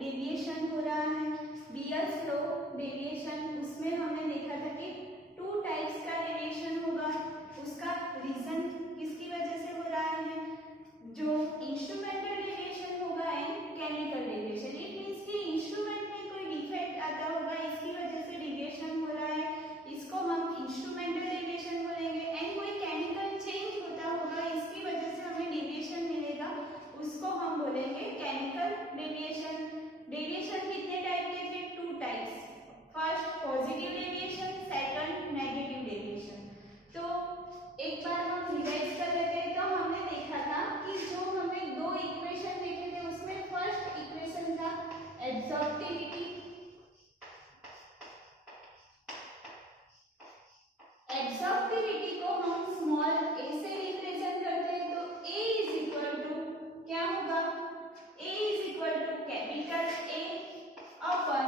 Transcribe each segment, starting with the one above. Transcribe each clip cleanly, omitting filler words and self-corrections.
Deviation हो रहा है। बियर्स लॉ डेविएशन, उसमें हमने देखा था कि 2 टाइप्स का डेविएशन होगा। उसका रीजन किसकी वजह से हो रहा है, जो इंस्ट्रूमेंटल डेविएशन होगा and chemical deviation. It means कि इंस्ट्रूमेंट में कोई डिफेक्ट आता होगा, इसकी वजह से डेविएशन हो रहा है, इसको हम इंस्ट्रूमेंटल डेविएशन बोलेंगे। एंड कोई केमिकल चेंज होता होगा, इसकी वजह से हमें डेविएशन मिलेगा, उसको हम बोलेंगे केमिकल डेविएशन। डेविएशन कितने टाइप के थे, 2 types. First positive deviation, second negative deviation. तो एक बार हम रिवाइज कर लेते हैं। तो हमने देखा था कि जो हमने 2 इक्वेशन देखे थे, उसमें फर्स्ट इक्वेशन था एब्जॉर्प्टिविटी। एब्जॉर्प्टिविटी को हम स्मॉल a से रिप्रेजेंट करते हैं। तो a इज इक्वल टू क्या होगा, a is equal to capital A upon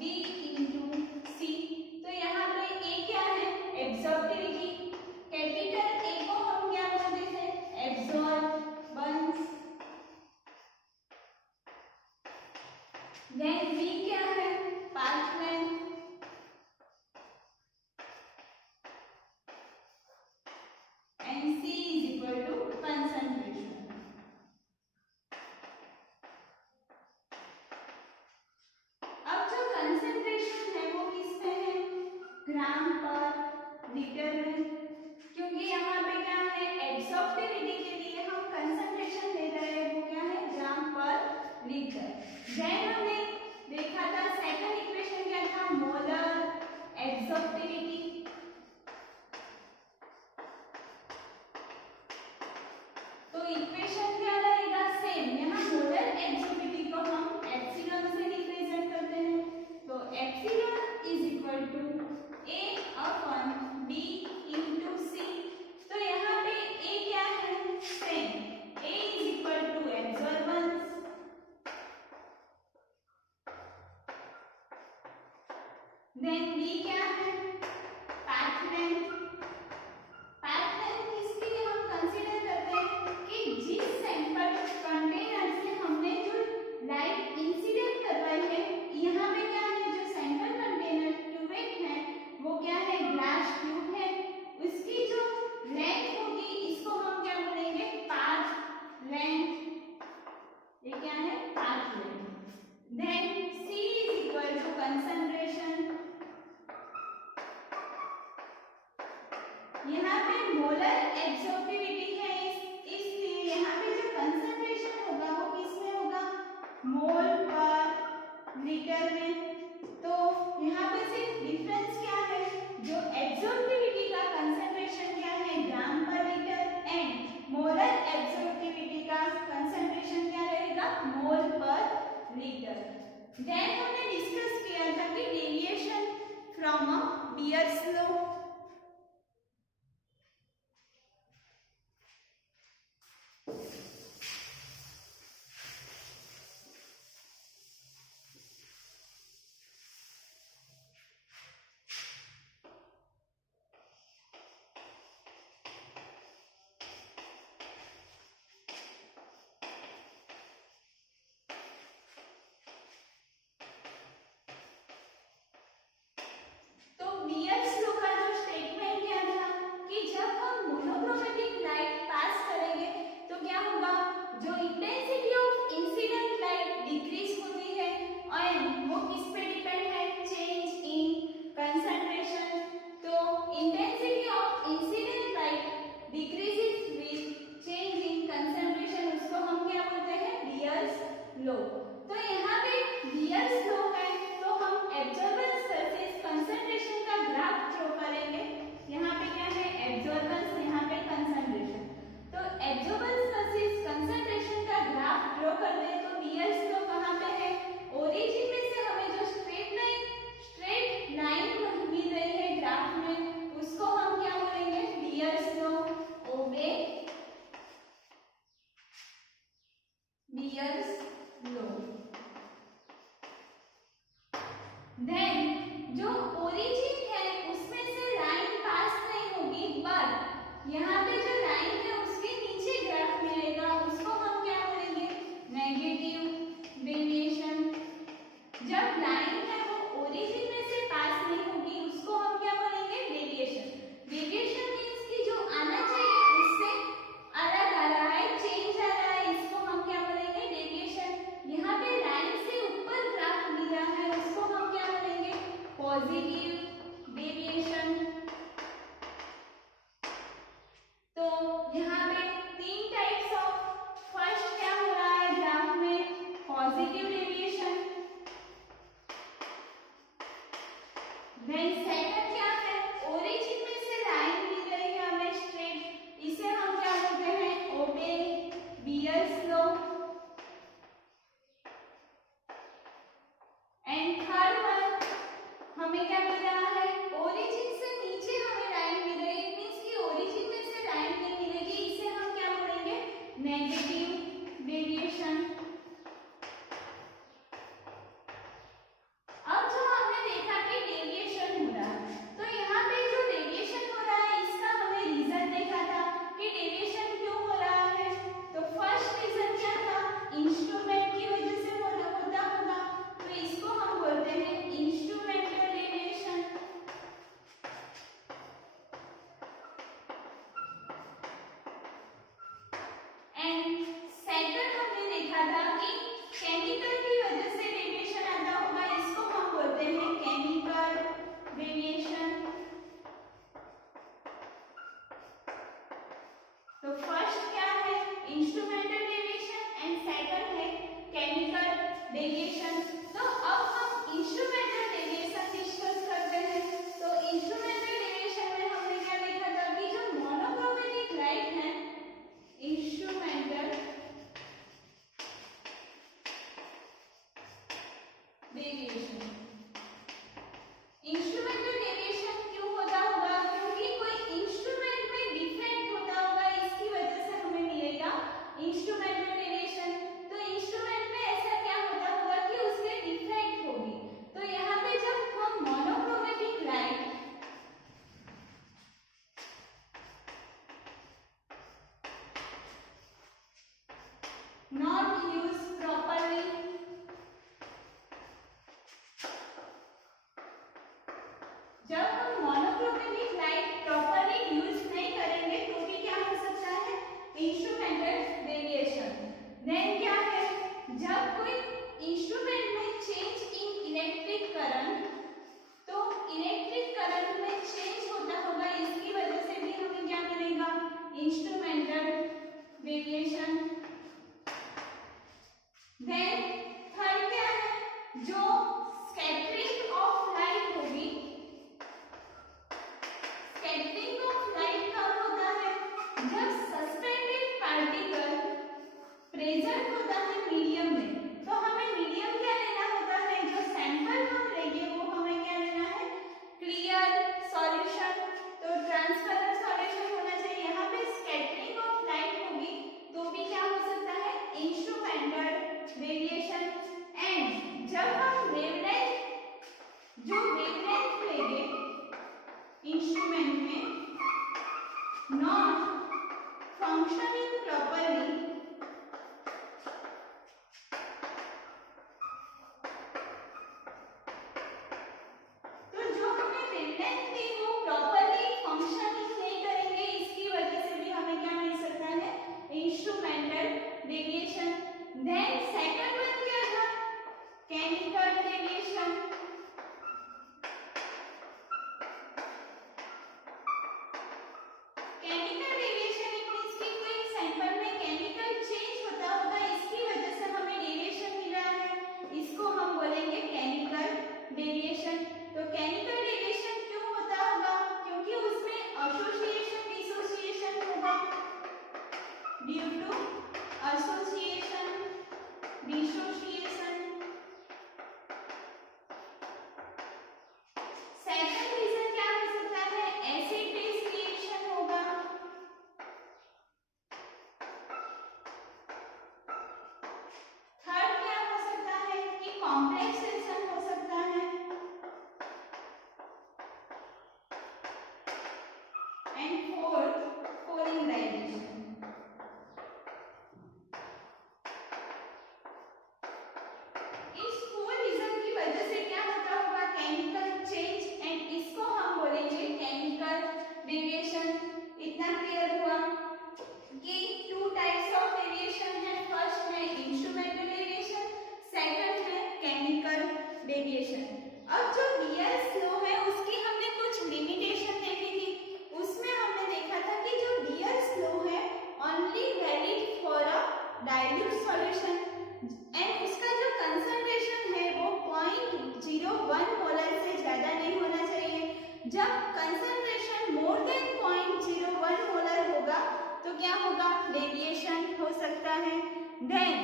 b into c। तो यहाँ पे a क्या है, एब्जॉर्प्टिविटी। कैपिटल A को हम क्या बोलते थे, एब्जॉर्बेंस। देन b क्या है, path length. And c is equal to concentration. अब जो कंसंट्रेशन है वो किस में है, ग्राम पर लीटर में, क्योंकि यहाँ पे क्या है, एब्जॉर्प्टिविटी के लिए हम कंसंट्रेशन ले रहे हैं, वो क्या है, ग्राम पर लीटर। देन हमने देखा था सेकंड इक्वेशन क्या था, मोलर एब्जॉर्प्टिविटी। तो इक्वेशन क्या रहेगा, सेम। यहाँ मोलर एब्जॉर्प्टिविटी को हम एप्सिलॉन से रिप्रेजेंट करते हैं। तो epsilon is equal to A upon B into C। तो यहाँ पे A क्या है, same, A is equal to absorbance. Then B क्या है, पाथ लेंथ। पाथ लेंथ किसके लिए हम कंसीडर करते हैं कि जिस सैंपल कंटेनर से हमने जो लाइट इंसिडेंट करवाई है, यहाँ पे क्या है, जो सैंपल कंटेनर क्यूबिक है वो क्या है, ग्लास ट्यूब है। उसकी जो लेंथ होगी, इसको हम क्या बोलेंगे, पाथ लेंथ। ये क्या है, path length. Then C is equal to concentration. यहाँ पे मोलर एब्जॉर्प्टिविटी है, इसलिए यहाँ पे जो कंसंट्रेशन होगा वो किसमें होगा, मोल पर लीटर में। तो यहाँ पे सिर्फ डिफरेंस क्या है, जो एब्जॉर्प्टिविटी का कंसंट्रेशन क्या है, ग्राम पर लीटर, एंड मोलर एब्जॉर्प्टिविटी का कंसंट्रेशन क्या रहेगा, मोल पर लीटर। देन हमने डिस्कस किया था कि deviation from a bears law. Bears law का जो स्टेटमेंट क्या था कि जब हम मोनोक्रोमेटिक लाइट पास करेंगे तो क्या होगा, जो intensity of incident light decrease होती है, और वो किस पे डिपेंड है, चेंज इन कंसंट्रेशन। तो intensity of incident light decreases with change in concentration, उसको हम क्या बोलते हैं, बियर्स लॉ। तो यहाँ पे बियर्स लॉ है, तो हम एब्जॉर्बेंस वर्सेस कंसंट्रेशन का ग्राफ ड्रॉ करेंगे। यहाँ पे क्या है, एब्जॉर्बेंस, यहाँ पे कंसंट्रेशन। तो एब्जॉर्बेंस वर्सेस कंसंट्रेशन का ग्राफ ड्रॉ कर दे तो बियर्स लॉ कहाँ पे है, ओरिजिन में से हमें जो स्ट्रेट लाइन मिल रही है ग्राफ में, उसको हम क्या बोलेंगे, Beer's law. Obey Beer's law. Then जो ओरिजिन है उसमें से लाइन पास नहीं होगी, बट यहाँ पे जो लाइन है उसके नीचे ग्राफ मिलेगा, उसको हम क्या बोलेंगे, नेगेटिव डेविएशन। देन सेकंड क्या है, ओरिजिन में से लाइन दी गई है हमें स्ट्रेट, इसे हम क्या बोलते हैं, obey Beer's law. And third one हमें क्या मिल रहा है, ओरिजिन से नीचे हमें लाइन मिल रही है, मींस कि ओरिजिन में से लाइन नहीं मिलेगी, इसे हम क्या बोलेंगे, नेगेटिव डेविएशन। अब जो हमने देखा कि डेविएशन हो रहा है, तो यहाँ पे जो डेविएशन हो रहा है इसका हमने रीजन देखा था कि डेविएशन क्यों हो रहा है। तो फर्स्ट रीजन क्या था, इंस्ट्रूमेंट की वजह से होता होगा, तो इसको हम बोलते हैं इंस्ट्रूमेंटल डेविएशन। एंड सेकंड हमने देखा था कि केमिकल की वजह से डेविएशन आता होगा, इसको हम बोलते हैं केमिकल डेविएशन। तो फर्स्ट क्या है, इंस्ट्रूमेंटल डेविएशन एंड सेकंड है केमिकल डेविएशन। तो अब हम इंस्ट्रूमेंटल डेविएशन डिस्कस करते हैं। तो इंस्ट्रूमेंटल डेविएशन में हमने क्या देखा था कि जो मोनोक्रोमेटिक लाइट है, इंस्ट्रूमेंटल डेविएशन, इंस्ट्रूमेंटल डेविएशन क्यों होता होगा, क्योंकि कोई इंस्ट्रूमेंट में डिफेक्ट होता होगा, इसकी वजह से हमें मिलेगा इंस्ट्रूमेंटल डेविएशन। तो इंस्ट्रूमेंट में ऐसा क्या होता होगा कि उसमें डिफेक्ट होगी। तो यहाँ पे जब हम monochromatic light not used properly, जब हम मोनोक्रोमेटिक लाइट प्रॉपर्ली यूज नहीं करेंगे तो भी क्या हो सकता है, इंस्ट्रूमेंटल डेविएशन। देन क्या है, जब कोई इंस्ट्रूमेंट में चेंज इन इलेक्ट्रिक करंट, तो इलेक्ट्रिक करंट में चेंज होता होगा, इसकी वजह से भी हमें क्या मिलेगा, इंस्ट्रूमेंटल डेविएशन। देन थर्ड क्या है, जो स्कैटरिंग ऑफ लाइट होगी, स्कैटरिंग ऑफ लाइट कब होता है, जब सस्पेंडेड पार्टिकल प्रेजेंट होता है मीडियम में। तो हमें मीडियम क्या लेना होता है, जो सैंपल हम लेंगे वो हमें क्या लेना है, क्लियर सॉल्यूशन, तो ट्रांसपेरेंट सॉल्यूशन होना चाहिए। यहाँ पे स्कैटरिंग ऑफ लाइट होगी तो भी क्या हो सकता है, इंस्ट्रूमेंटल डेविएशन। एंड जब हम वेवलेंथ, जो वेवलेंथ लेंगे इंस्ट्रूमेंट में नॉट फंक्शनिंग प्रॉपर्ली, तो जो हमें वेवलेंथ थी वो प्रॉपर्ली फंक्शनिंग नहीं करेंगे, इसकी वजह से भी हमें क्या मिल सकता है, instrumental deviation. Then second one क्या था, chemical deviation. Chemical deviation it means कि कोई सैंपल में केमिकल चेंज होता होगा, इसकी वजह से हमें डेविएशन मिल रहा है, इसको हम बोलेंगे केमिकल डेविएशन। तो केमिकल डेविएशन क्यों होता होगा, क्योंकि उसमें एसोसिएशन डिसोसिएशन होगा, due to association dissociation. Second reason क्या हो सकता है, एसिड बेस रिएक्शन होगा। थर्ड क्या हो सकता है कि कॉम्प्लेक्सेशन हो सकता है। And fourth polarization. इस फोर रीजन की वजह से क्या होता होगा, केमिकल चेंज, एंड इसको हम बोलेंगे केमिकल डेविएशन। इतना क्लियर हुआ कि टू टाइप्स ऑफ डेविएशन है, फर्स्ट है इंस्ट्रूमेंटल डेविएशन, सेकंड है केमिकल डेविएशन। अब जो बीयर्स लॉ है उसकी हमने कुछ लिमिटेशन देखी थी, उसमें हमने देखा था कि जो बीयर्स लॉ है only valid for a dilute solution, and उसका जो कंसंट्रेशन है वो 0.01 मोलर से ज्यादा नहीं होना चाहिए। जब कंसंट्रेशन मोर देन 0.01 मोलर होगा तो क्या होगा, डेविएशन हो सकता है। देन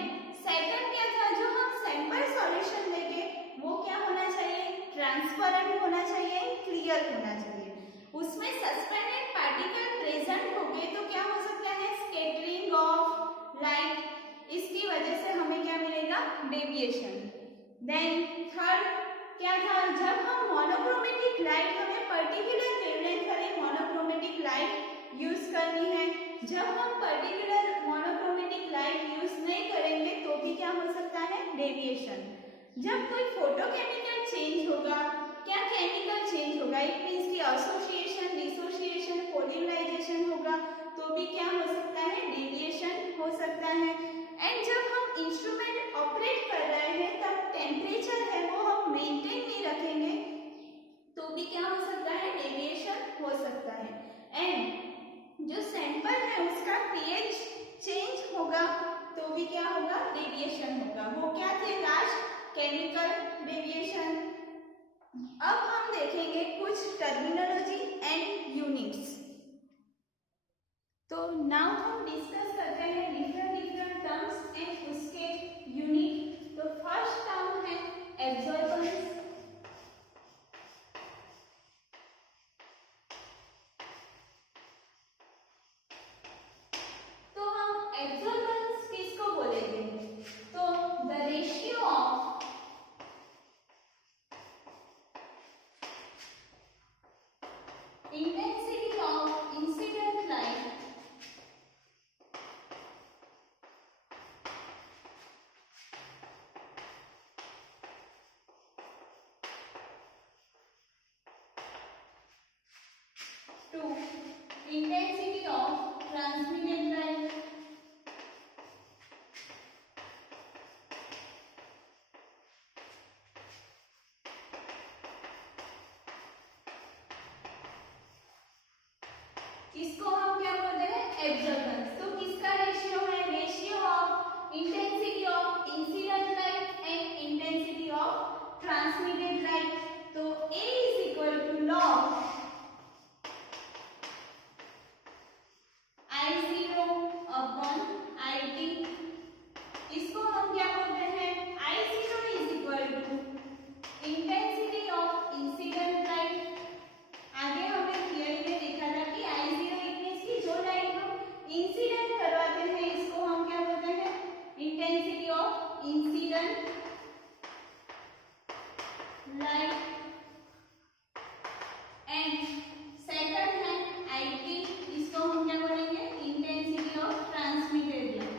सेकंड क्या था, जो हम सैंपल सॉल्यूशन लेंगे वो क्या होना चाहिए, ट्रांसपेरेंट होना चाहिए, क्लियर होना चाहिए। उसमें सस्पेंडेड पार्टिकल प्रेजेंट हो गए तो क्या हो सकता है, स्कैटरिंग ऑफ लाइट, इसकी वजह से हमें क्या मिलेगा, डेविएशन। देन थर्ड क्या था, जब हम मोनोक्रोमेटिक लाइट, हमें पर्टिकुलर वेवलेंथ वाली मोनोक्रोमेटिक लाइट यूज करनी है। जब हम पर्टिकुलर मोनोक्रोमेटिक लाइट यूज नहीं करेंगे तो भी क्या हो सकता है, डेविएशन। जब कोई फोटोकेमिकल चेंज होगा, क्या केमिकल चेंज होगा, इट मींस कि एसोसिएशन, डिसोसिएशन, पोलराइजेशन होगा तो भी क्या हो सकता है, डेविएशन हो सकता है। एंड जब हम इंस्ट्रूमेंट ऑपरेट कर रहे हैं तब टेम्परेचर है वो हम मेंटेन नहीं रखेंगे तो भी क्या हो सकता है, डेविएशन हो सकता है। एंड जो सैंपल है उसका पीएच चेंज होगा तो भी क्या होगा, डेविएशन होगा। वो क्या थे लास्ट, केमिकल डेविएशन। अब हम देखेंगे कुछ टर्मिनोलॉजी एंड यूनिट्स। तो नाउ हम डिस्कस करते हैं डिफरेंट टर्म्स एंड उसके यूनिट। तो फर्स्ट टर्म है एब्जॉर्बेंस। तो हम एब्जॉर्बेंस किसको बोलेंगे, तो the ratio of intensity of incident light to intensity of transmitted light. इसको हम क्या बोलते हैं, एब्जॉर्बेंस। तो किसका रेशियो है, ratio of intensity of incident light and intensity of transmitted light. तो A is equal to log I0 upon IT। इसको हम क्या बोलते हैं, I0 is equal to intensity of incident light. आगे हमने थियरी में देखा था कि I0 मींस की जो लाइट हम इंसिडेंट करवाते हैं इसको हम क्या बोलते हैं, intensity of incident light. And second है IT, इसको हम क्या बोलेंगे, इंटेंसिटी ऑफ ट्रांसमिटेड लाइट।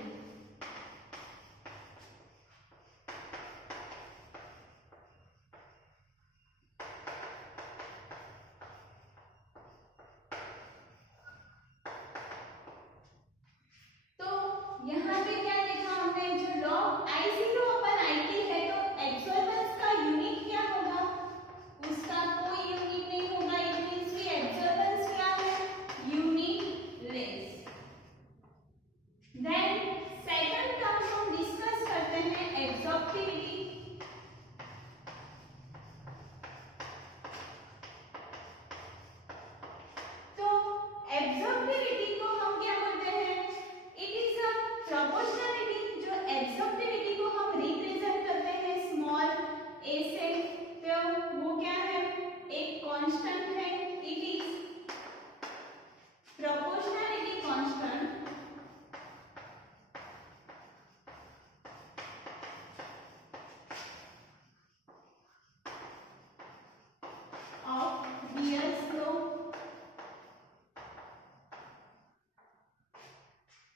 यहाँ पे क्या देखा हमने, जो लॉग I0 अपन IT है तो एब्जॉर्बेंस का यूनिट क्या होगा, उसका कोई यूनिट नहीं होगा। इट मींस कि एब्जॉर्बेंस क्या है, यूनिटलेस। देन सेकंड टर्म हम डिस्कस करते हैं एब्जॉर्प्टिविटी। तो एब्जॉर्प्टिविटी को हम क्या बोलते हैं, इट इज अ प्रोपोर्शनलिटी। जो एब्जॉर्प्टिविटी को हम रिप्रेजेंट करते हैं स्मॉल a से, तो वो क्या है, एक कांस्टेंट है, it is proportionality constant of Beer's law.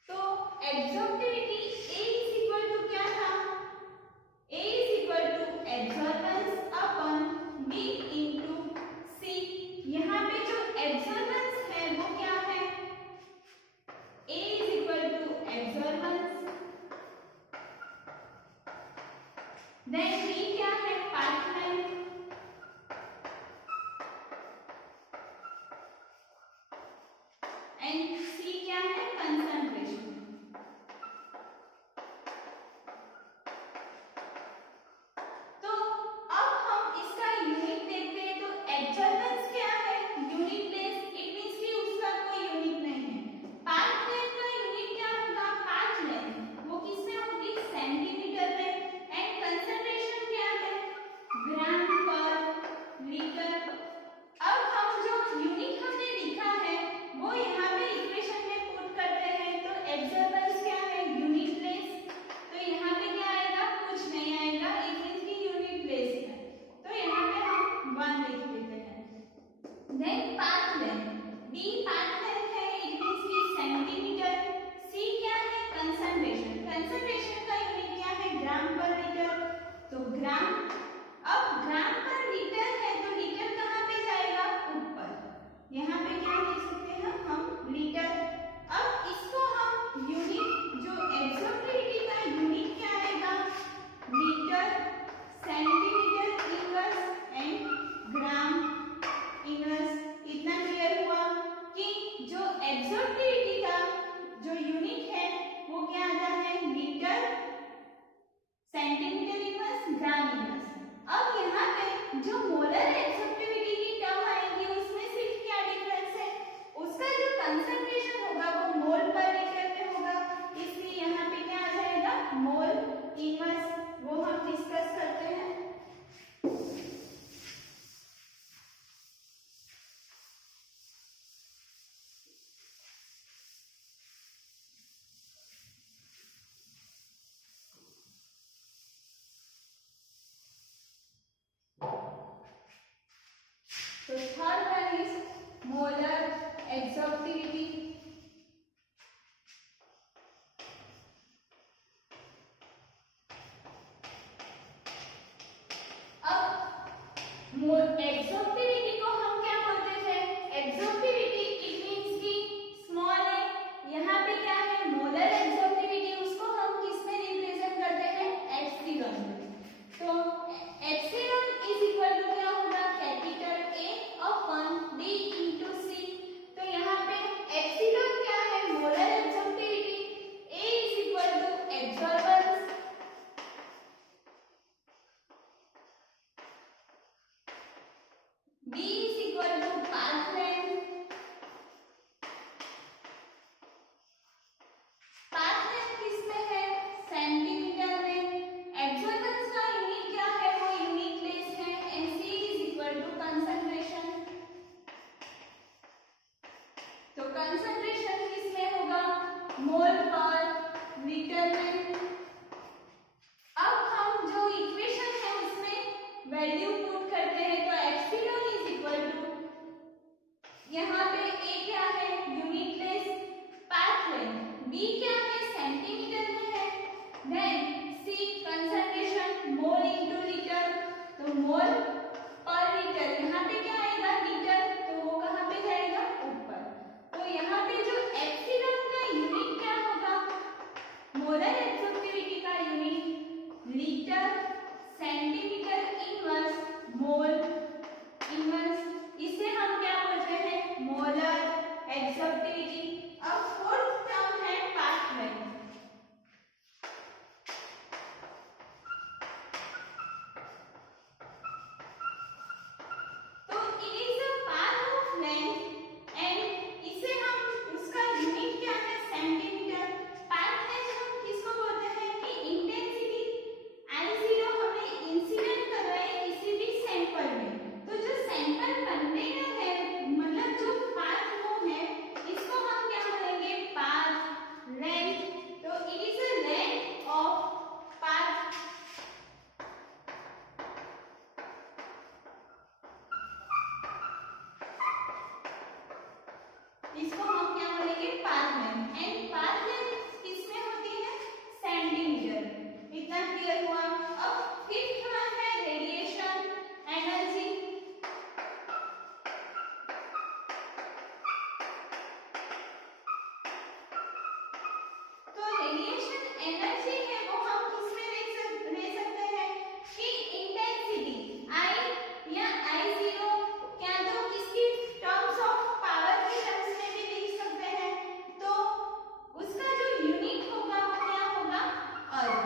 तो absorptivity A is equal to क्या था, A is equal to absorbance upon B into C। यहाँ पे जो एब्जॉर्बेंस है वो क्या है, A is equal to absorbance, then B क्या है, पाथ लेंथ, एंड C क्या है, कंसंट्रेशन। तो अब हम इसका यूनिट देखते हैं। तो एब्जॉर्बेंस क्या है, एब्जॉर्प्टिविटी। एब्जॉर्प्टिविटी को हम क्या बोलते थे? एब्जॉर्प्टिविटी इट मींस कि स्मॉल है, यहाँ पे क्या है मोलर एब्जॉर्प्टिविटी, उसको हम किस में रिप्रेजेंट करते हैं? एप्सिलॉन। तो एप्सिलॉन इज इक्वल टू क्या होगा? Capital A upon D into C. तो यहाँ पे एप्सिलॉन क्या है? Molar absorptivity. A is equal to absorbance, B is equal to path length। Path length किसमें है? सेंटीमीटर में। एब्जॉर्बेंस का यूनिट क्या है? वो यूनिट लेस है। And C is equal to concentration. तो कंसंट्रेशन किसमें होगा? मोल पर लीटर में। अब हम जो इक्वेशन है उसमें वैल्यू पुट करते हैं। तो एप्सिलॉन इज इक्वल टू, यहाँ पे ए क्या है? Unitless, path length, B क्या है? सेंटीमीटर में है, then C concentration mole into litre. तो मोल पर लीटर, यहाँ पे क्या आएगा? लीटर, तो वो कहाँ पे जाएगा? ऊपर। तो यहाँ पे जो एप्सिलॉन का यूनिट क्या होगा? मोलर एब्जॉर्प्टिविटी का unit litre, centimetre inverse, mole inverse. इसे हम क्या बोलते हैं? Molar absorptivity. अब फोर्थ टर्म है पाथ लेंथ। तो it is a path of length and इसे हम, उसका यूनिट क्या है? सेंटीमीटर। पाथ लेंथ हम किसको बोलते हैं? कि इंटेंसिटी I0 हमने इंसिडेंट कर रहे हैं किसी भी सैंपल में, तो जो सैंपल कंटेनर है, मतलब जो पाथ वो है, इसको हम क्या बोलेंगे? Path length. तो it is a length of path. इसको हम क्या बोलेंगे? Path length. And path length किसमें होती है? सेंटीमीटर में। इतना क्लियर हुआ? अब फिफ्थ वन है रेडिएशन एनर्जी। तो रेडिएशन एनर्जी है वो हम किसमें ले सकते हैं? कि इंटेंसिटी I या I0 क्या तो किसकी टर्म्स ऑफ पावर के टर्म्स में भी लिख सकते हैं। तो उसका जो यूनिट होगा वो क्या होगा? अर्ग।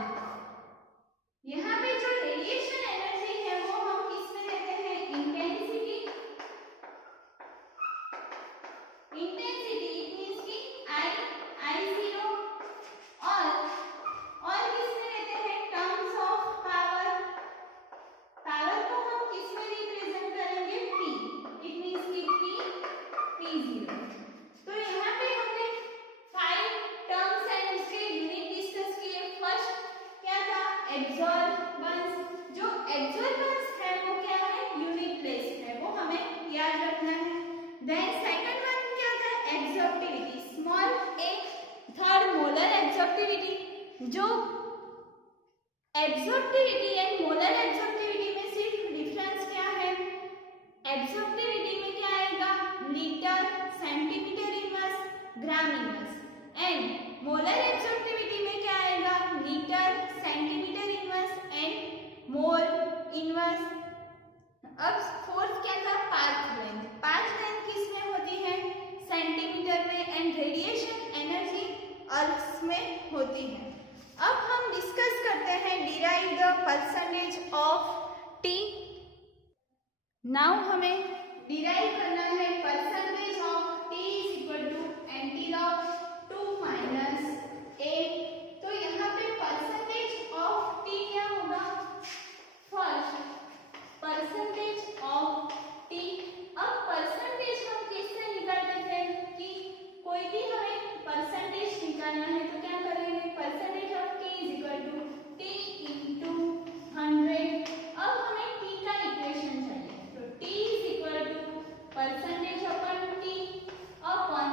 यहाँ पे जो रेडिएशन एनर्जी है वो हम किसमें लेते हैं? इंटेंसिटी। इंटेंसिटी इट मींस कि I0 और किसमें लेते हैं? Terms of power. पावर को हम किसमें रिप्रेजेंट करेंगे? P। इट मींस कि P0। तो यहाँ पे हमने 5 टर्म्स एंड उसके यूनिट डिस्कस किए। फर्स्ट क्या था? एब्जॉर्बेंस। जो एब्जॉर्बेंस है वो क्या है? यूनिट लेस है, वो हमें याद रखना है। देन सेकंड वन क्या था? Absorptivity, small A. Third molar absorptivity. जो एब्जॉर्प्टिविटी एंड मोलर एब्जॉर्प्टिविटी में सिर्फ डिफरेंस क्या है? एब्जॉर्प्टिविटी में क्या आएगा? Litre, centimetre inverse, gram inverse. And molar absorptivity में क्या आएगा? Litre, centimetre inverse and mole inverse. अब फोर्थ क्या था? Path length. पाथ लेंथ किसमें होती है? सेंटीमीटर में। एंड रेडिएशन एनर्जी अर्थ में होती है। अब हम डिस्कस करते हैं derive the percentage of T. Now हमें डिराइव करना है percentage of T is equal to antilog 2 minus A. तो यहाँ पे परसेंटेज ऑफ टी क्या होगा? First percentage of T. अब परसेंटेज हम किससे निकालते थे? कि कोई भी हमें परसेंटेज निकालना है तो क्या करेंगे? Percentage of T is equal to T into 100। अब हमें टी का इक्वेशन चाहिए, तो T is equal to percentage upon T upon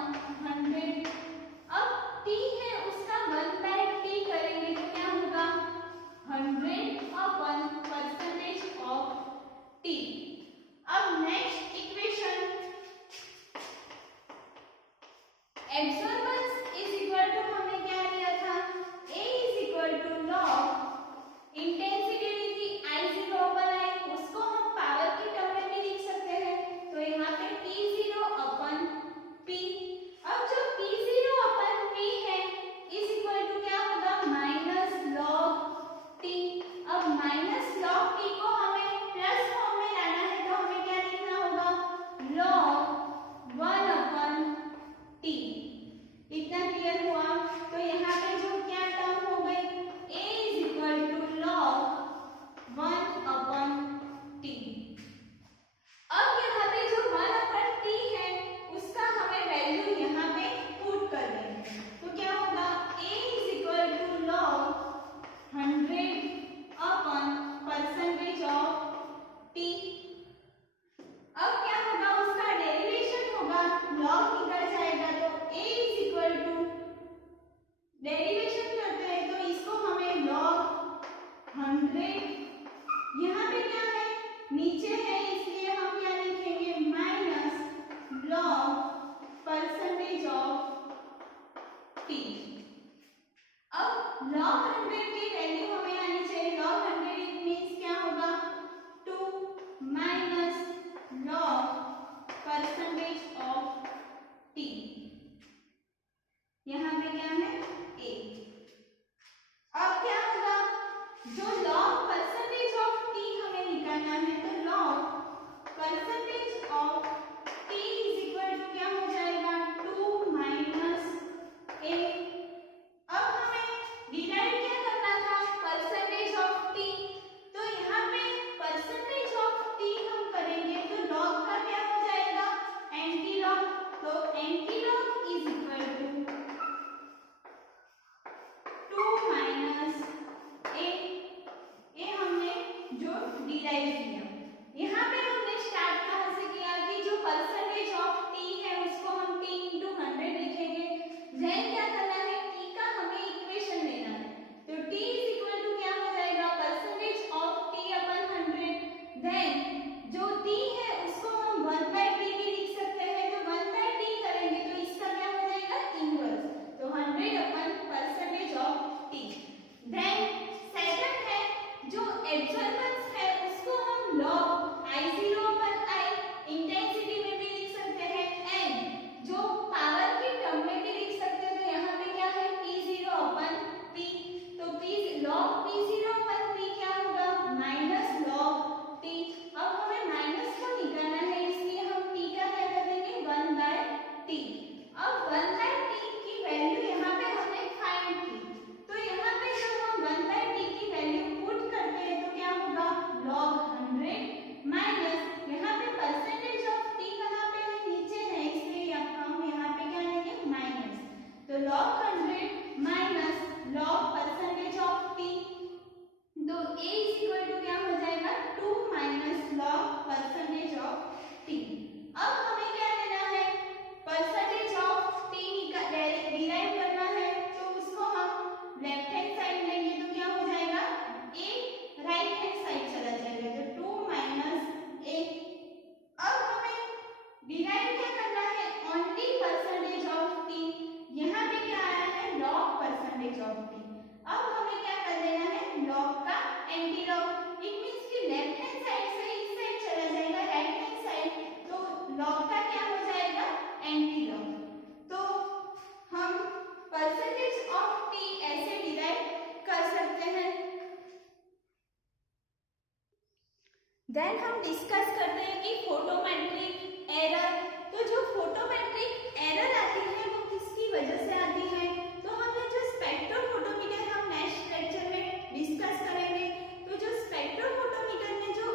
then हम डिस्कस करते हैं कि फोटोमेट्रिक एरर। तो जो फोटोमेट्रिक एरर आती है वो किसकी वजह से आती है, तो हमने जो स्पेक्ट्रोफोटोमीटर हम नेक्स्ट लेक्चर में डिस्कस करेंगे। तो जो स्पेक्ट्रोफोटोमीटर में जो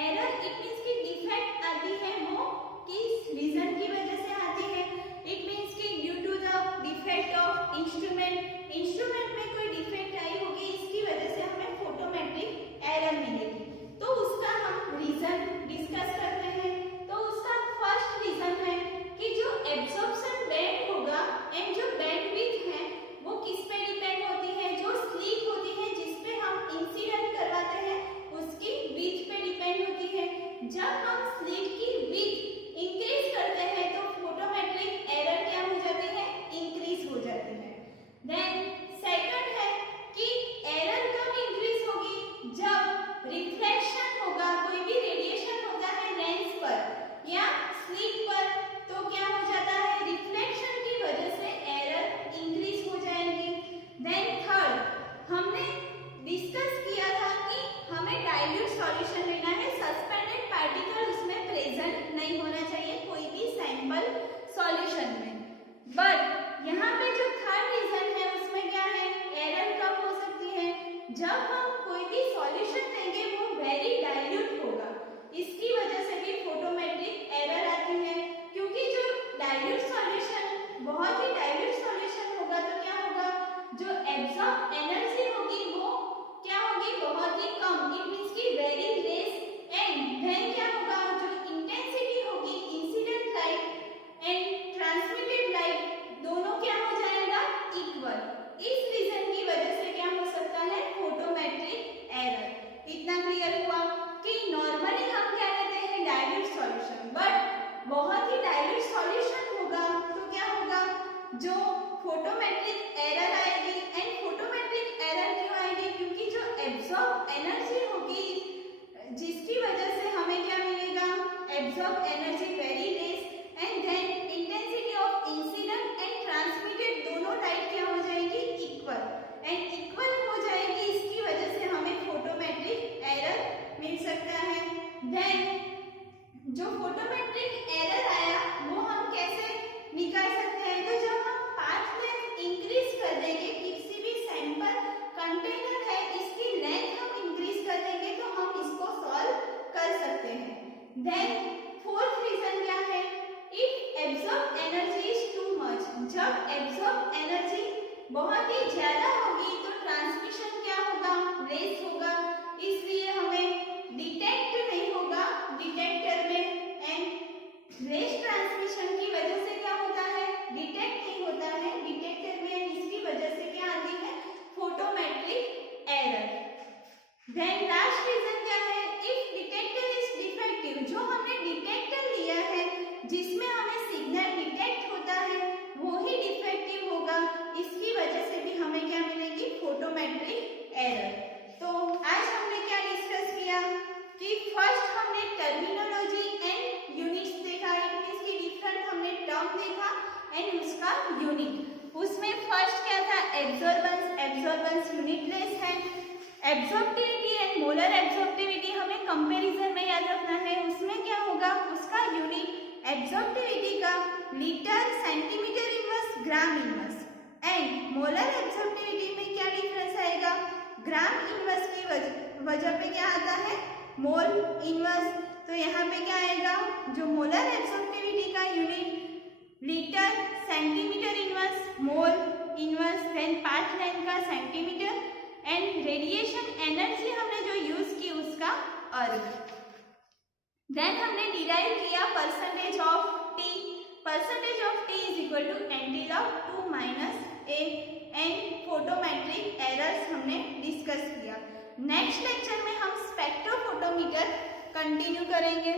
एरर इट मींस की डिफेक्ट आती है वो किस रीजन की वजह से आती है, इट मींस की due to the defect of instrument में कोई डिफेक्ट आई होगी, इसकी वजह से हमें फोटोमेट्रिक एरर मिलेगी। तो उसका हम रीजन डिस्कस करते हैं। तो उसका फर्स्ट रीजन है कि जो एब्जॉर्प्शन बैंड होगा एंड जो बैंडविड्थ है वो किस पे डिपेंड होती है, जो स्लीट होती है जिस पे हम इंसिडेंट करवाते हैं उसकी विड्थ पे डिपेंड होती है। जब हम स्लीट की विड्थ इंक्रीज करते हैं तो फोटोमेट्रिक एरर क्या हो जाती है, इंक्रीज हो जाती है। देन सेकंड है कि एरर कब इंक्रीज होगी, जब रिफ्लेक्शन होगा, कोई भी रेडिएशन होता है लेंस पर या स्लीट पर, तो क्या हो जाता है, रिफ्लेक्शन की वजह से एरर इंक्रीज हो जाएंगी। देन थर्ड हमने डिस्कस किया था कि हमें डाइल्यूट सॉल्यूशन लेना है, सस्पेंडेड पार्टिकल उसमें प्रेजेंट नहीं होना चाहिए कोई भी सैंपल सॉल्यूशन में। बट यहाँ पे जो थर्ड रीजन है उसमें क्या है, एरर कब हो सकती है, जब हम कोई भी सॉल्यूशन लेंगे वो वेरी डाइल्यूट होगा, इसकी वजह से भी फोटोमेट्रिक एरर आती है। क्योंकि जो डाइल्यूट सॉल्यूशन बहुत ही डाइल्यूट सॉल्यूशन होगा तो क्या होगा, जो एब्जॉर्ब एनर्जी होगी वो क्या होगी, बहुत ही कम, इट मींस की वेरी लेस। एंड देन क्या होगा, जो इंटेंसिटी होगी incident light and transmitted light दोनों क्या हो जाएगा, इक्वल। इस रीजन की वजह से क्या हो सकता है, फोटोमेट्रिक एरर। इतना क्लियर हुआ कि नॉर्मली हम क्या लेते हैं, डाइल्यूट सॉल्यूशन, बट बहुत ही डाइल्यूट सॉल्यूशन होगा तो क्या होगा, जो फोटोमेट्रिक एरर आएगी। एंड फोटोमेट्रिक एरर क्यों आएगी, क्योंकि जो एब्जॉर्ब एनर्जी होगी जिसकी वजह से हमें क्या मिलेगा, absorb energy very less and then intensity of incident and transmitted दोनों लाइट क्या हो जाएगी, इक्वल एंड इक्वल हो जाएगी, इसकी वजह से हमें फोटोमेट्रिक एरर मिल सकता है। देन जो फोटोमेट्रिक एरर आया वो हम कैसे निकाल सकते हैं, तो जब हम पाथ लेंथ इंक्रीज कर देंगे, किसी भी सैंपल कंटेनर है इसकी लेंथ हम इंक्रीज कर देंगे तो हम इसको सॉल्व कर सकते हैं। देन फोर्थ रीजन क्या है, if absorb energy is too much, जब एब्जॉर्ब एनर्जी बहुत ही ज्यादा होगी तो ट्रांसमिशन क्या होगा, लेस होगा, इसलिए हमें डिटेक्ट नहीं होगा डिटेक्टर में। एंड लेस ट्रांसमिशन की वजह से क्या होता है, डिटेक्ट नहीं होता है डिटेक्टर में, इसकी वजह से क्या आती है, photometric error. Then last reason क्या है, इफ डिटेक्टर इज डिफेक्टिव, जो हमने डिटेक्टर लिया है जिसमें हमें सिग्नल डिटेक्ट होता है वो ही डिफेक्टिव होगा, इसकी वजह से भी हमें क्या मिलेगी, फोटोमेट्रिक एरर। तो आज हमने क्या डिस्कस किया कि फर्स्ट हमने टर्मिनोलॉजी एंड यूनिट्स देखा, इट मींस की डिफरेंट हमने टर्म देखा एंड उसका यूनिट। उसमें फर्स्ट क्या था, एब्जॉर्बेंस यूनिटलेस है। एब्जॉर्प्टिविटी एंड मोलर एब्जॉर्प्टिविटी हमें कंपैरिजन में याद रखना है, उसमें क्या होगा, उसका यूनिट एब्जॉर्प्टिविटी का litre centimetre inverse gram inverse, and molar absorptivity में क्या डिफरेंस आएगा, ग्राम इनवर्स की वजह पे क्या आता है, मोल इनवर्स। तो यहाँ पे क्या आएगा, जो मोलर एब्जॉर्प्टिविटी का unit litre centimetre inverse mole inverse, then path length का सेंटीमीटर एंड रेडिएशन एनर्जी हमने जो यूज की उसका अर्ग। देन हमने डिराइव किया percentage of T, percentage of T is equal to anti log 2 - a and photometric errors हमने discuss किया। नेक्स्ट लेक्चर में हम स्पेक्ट्रोफोटोमीटर कंटिन्यू करेंगे।